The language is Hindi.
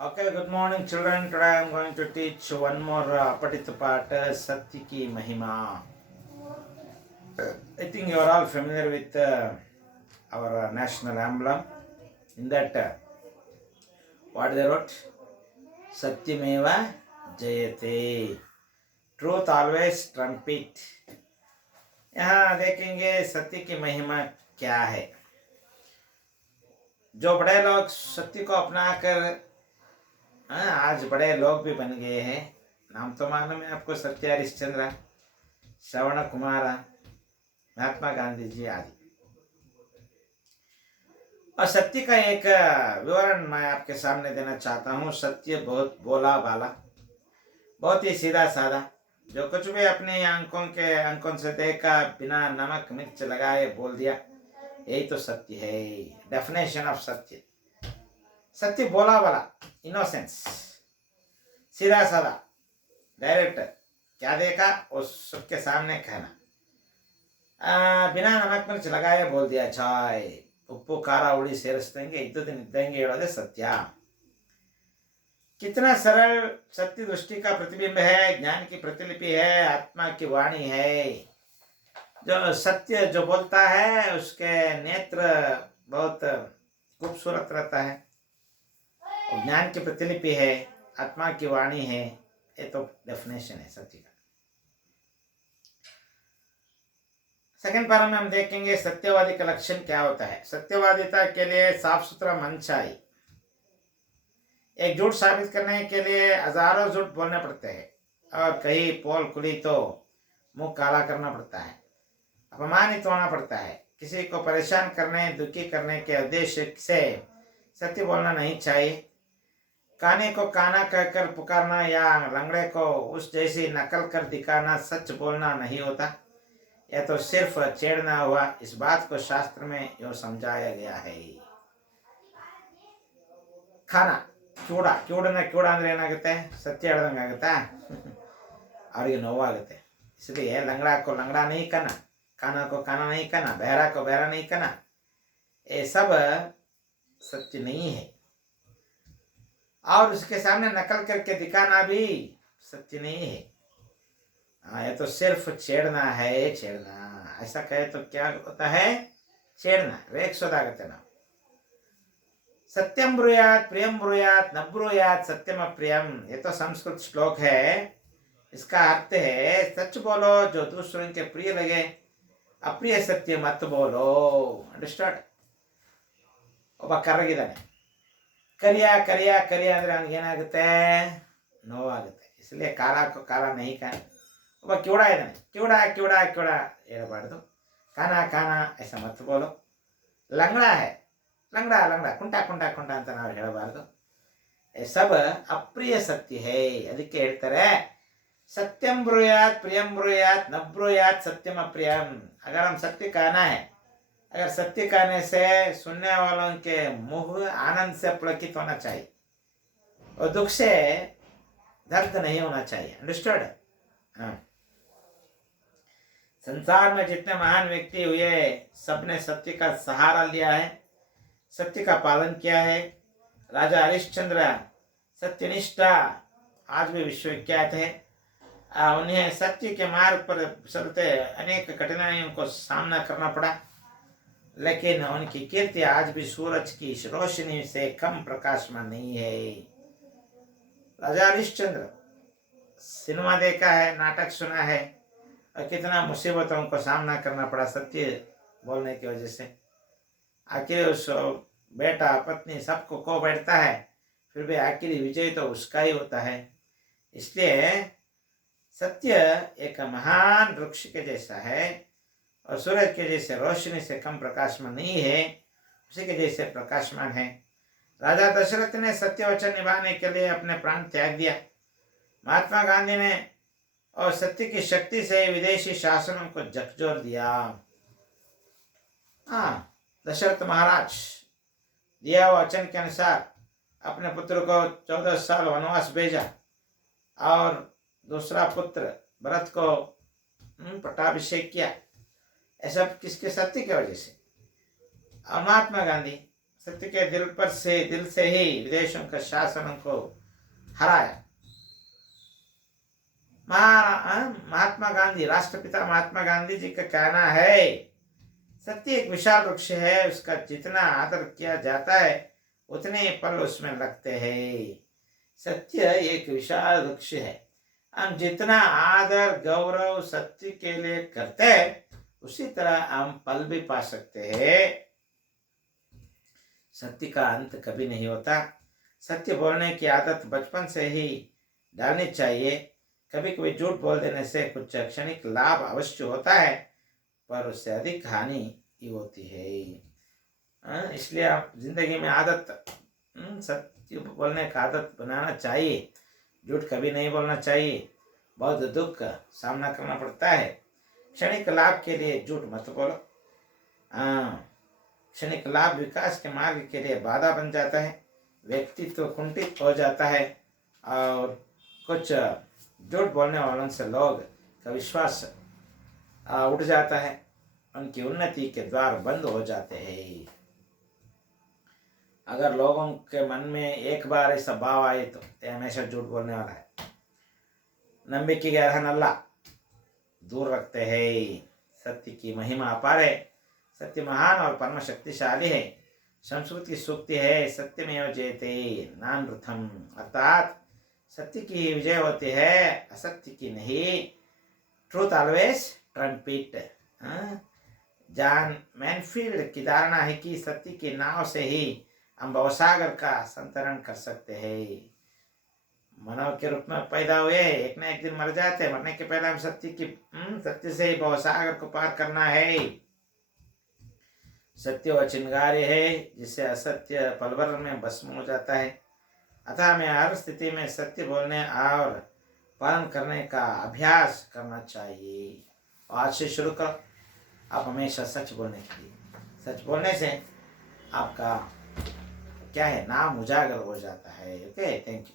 Okay, good morning, children. Today I am going to teach one more Apatita Pata Satya Ki Mahima. I think you are all familiar with our national emblem. In that, what they wrote? Satyameva Jayate. Truth always trumpet. यहाँ देखेंगे सत्य की महिमा क्या है। जो बड़े लोग सत्य को अपना कर आज बड़े लोग भी बन गए हैं। नाम तो मालूम है आपको, सत्य हरिश्चंद्र, श्रवण कुमार, महात्मा गांधी जी आदि। और सत्य का एक विवरण मैं आपके सामने देना चाहता हूँ। सत्य बहुत बोला बाला, बहुत ही सीधा साधा, जो कुछ भी अपने अंकों से देखा बिना नमक मिर्च लगाए बोल दिया, यही तो सत्य है। डेफिनेशन ऑफ सत्य। सत्य बोला बाला, इनोसेंस, सीधा साधा, डायरेक्ट, क्या देखा वो सबके सामने कहना, बिना नमक मिर्च लगाए बोल दिया। चाय उप्पु खारा उड़ी ಸೇರಿಸ್ದಂಗೆ ಇದ್ದುದು ನಿದ್ದಂಗೆ ಹೇಳೋದೇ सत्य। कितना सरल सत्य दृष्टि का प्रतिबिंब है, ज्ञान की प्रतिलिपि है, आत्मा की वाणी है। जो सत्य जो बोलता है उसके नेत्र बहुत खूबसूरत रहता है, ज्ञान की प्रतिलिपि है, आत्मा की वाणी है। ये तो डेफिनेशन है सत्य का। सेकंड पारा में हम देखेंगे सत्यवादी का लक्षण क्या होता है। सत्यवादिता के लिए साफ सुथरा मन चाहिए। एक झूठ साबित करने के लिए हजारों झूठ बोलने पड़ते हैं, और कहीं पोल खुली तो मुंह काला करना पड़ता है, अपमानित होना पड़ता है। किसी को परेशान करने, दुखी करने के उद्देश्य से सत्य बोलना नहीं चाहिए। काने को काना कहकर पुकारना या लंगड़े को उस जैसी नकल कर दिखाना सच बोलना नहीं होता। यह तो सिर्फ छेड़ना हुआ। इस बात को शास्त्र में यो समझाया गया है। खाना क्यूड़ा क्यूड़ ಅಂದ್ರೆ ಏನಾಗುತ್ತೆ? ಸತ್ಯ ಹೇಳ್ದಂಗೆ ಆಗುತ್ತಾ? ಅವರಿಗೆ ನೋವಾಗುತ್ತೆ। इसलिए लंगड़ा को लंगड़ा नहीं कहना, काना को काना नहीं कहना, बहरा को बहरा नहीं कहना, ये सब सत्य नहीं है। और उसके सामने नकल करके दिखाना भी सत्य नहीं है। ये तो सिर्फ छेड़ना है, छेड़ना। ऐसा कहे तो क्या होता है? छेड़ना, ರೇಗಿಸೋದಾಗುತ್ತೆ ನಾವು। सत्यम ब्रूयात प्रियम ब्रूयात न ब्रूयात सत्यम अप्रियम, ये तो संस्कृत श्लोक है। इसका अर्थ है सच बोलो जो दूसरों के प्रिय लगे, अप्रिय सत्य मत बोलो। अंडरस्टैंड? ಒಬ್ಬ ಕರ್ರಗಿದ್ದಾನೆ, ಕರಿಯಾ ಕರಿಯಾ ಕರಿಯಾ ಅಂದ್ರೆ ಅವನಿಗೆ ಏನಾಗುತ್ತೆ? ನೋವಾಗುತ್ತೆ। इसलिए काला को काला नहीं कहना। ಒಬ್ಬ ಕಿವುಡ ಇದ್ದಾನೆ, ಕಿವುಡ ಕಿವುಡ ಕಿವುಡ ಹೇಳಬಾರ್ದು। ಕಾನಾ ಕಾನಾ ऐसा मत बोलो। लंगड़ा है, लंगड़ा लंगड़ा, कुंटा कुंटा कुंटा ಅಂತ ನಾವು ಹೇಳಬಾರ್ದು। ये सब अप्रिय सत्य है। ಅದಕ್ಕೆ ಹೇಳ್ತಾರೆ सत्यम ब्रूयात प्रियम ब्रूयात न ब्रूयात सत्यम अप्रियम। अगर हम सत्य कहना है, अगर सत्य कहने से सुनने वालों के मुंह आनंद से पुलकित होना चाहिए और दुख से दर्द नहीं होना चाहिए। अंडरस्टूड? हाँ। संसार में जितने महान व्यक्ति हुए सबने सत्य का सहारा लिया है, सत्य का पालन किया है। राजा हरिश्चंद्र सत्यनिष्ठा आज भी विश्वविख्यात है। उन्हें सत्य के मार्ग पर चलते अनेक कठिनाइयों को सामना करना पड़ा, लेकिन उनकी कीर्ति आज भी सूरज की रोशनी से कम प्रकाशमान नहीं है। राजा हरिश्चंद्र सिनेमा देखा है, नाटक सुना है, और कितना मुसीबतों को सामना करना पड़ा सत्य बोलने की वजह से। आखिर उस बेटा पत्नी सबको खो बैठता है, फिर भी आखिरी विजय तो उसका ही होता है। इसलिए सत्य एक महान वृक्ष के जैसा है, और सूरज के जैसे रोशनी से कम प्रकाशमान नहीं है, उसी के जैसे प्रकाशमान है। राजा दशरथ ने सत्य वचन निभाने के लिए अपने प्राण त्याग दिया। महात्मा गांधी ने और सत्य की शक्ति से विदेशी शासनों को झकझोर दिया। हाँ, दशरथ महाराज दिया हुआ वचन के अनुसार अपने पुत्र को 14 साल वनवास भेजा, और दूसरा पुत्र भरत को पट्टाभिषेक किया। ऐसा किसके? सत्य की वजह से। महात्मा गांधी सत्य के दिल से ही विदेशों का शासन को हराया। महात्मा गांधी, राष्ट्रपिता महात्मा गांधी जी का कहना है, सत्य एक विशाल वृक्ष है, उसका जितना आदर किया जाता है उतने फल उसमें लगते हैं। सत्य एक विशाल वृक्ष है, हम जितना आदर गौरव सत्य के लिए करते हैं उसी तरह हम फल भी पा सकते हैं। सत्य का अंत कभी नहीं होता। सत्य बोलने की आदत बचपन से ही डालनी चाहिए। कभी कभी झूठ बोल देने से कुछ क्षणिक लाभ अवश्य होता है, पर उससे अधिक हानि ही होती है। इसलिए आप जिंदगी में आदत सत्य बोलने का आदत बनाना चाहिए। झूठ कभी नहीं बोलना चाहिए। बहुत दुख का सामना करना पड़ता है। क्षणिक लाभ के लिए झूठ मत बोलो। क्षणिक लाभ विकास के मार्ग के लिए बाधा बन जाता है, व्यक्तित्व कुंठित हो जाता है और कुछ झूठ बोलने वालों से लोग का विश्वास उठ जाता है, उनकी उन्नति के द्वार बंद हो जाते हैं। अगर लोगों के मन में एक बार ऐसा भाव आए तो हमेशा झूठ बोलने वाला है, नंबिके अरहनल्ला दूर रखते हैं। सत्य की महिमा अपार है। सत्य महान और परम शक्तिशाली है। संस्कृत की सूक्ति है, सत्यमेव जयते नानृथम, अर्थात सत्य की विजय होती है, असत्य की नहीं। Truth always trumpet. जॉन मैनफील्ड की धारणा है कि सत्य की नाव से ही हम भवसागर का संतरण कर सकते हैं। मानव के रूप में पैदा हुए, एक ना एक दिन मर जाते, मरने के पहले हम सत्य से ही भवसागर को पार करना है। सत्य वह चिंगारी है जिससे असत्य पल भर में भस्म हो जाता है। अतः हमें हर स्थिति में सत्य बोलने और पालन करने का अभ्यास करना चाहिए। आज से शुरू करो, आप हमेशा सच बोलने के लिए। सच बोलने से आपका क्या है, नाम उजागर हो जाता है। Okay, thank you.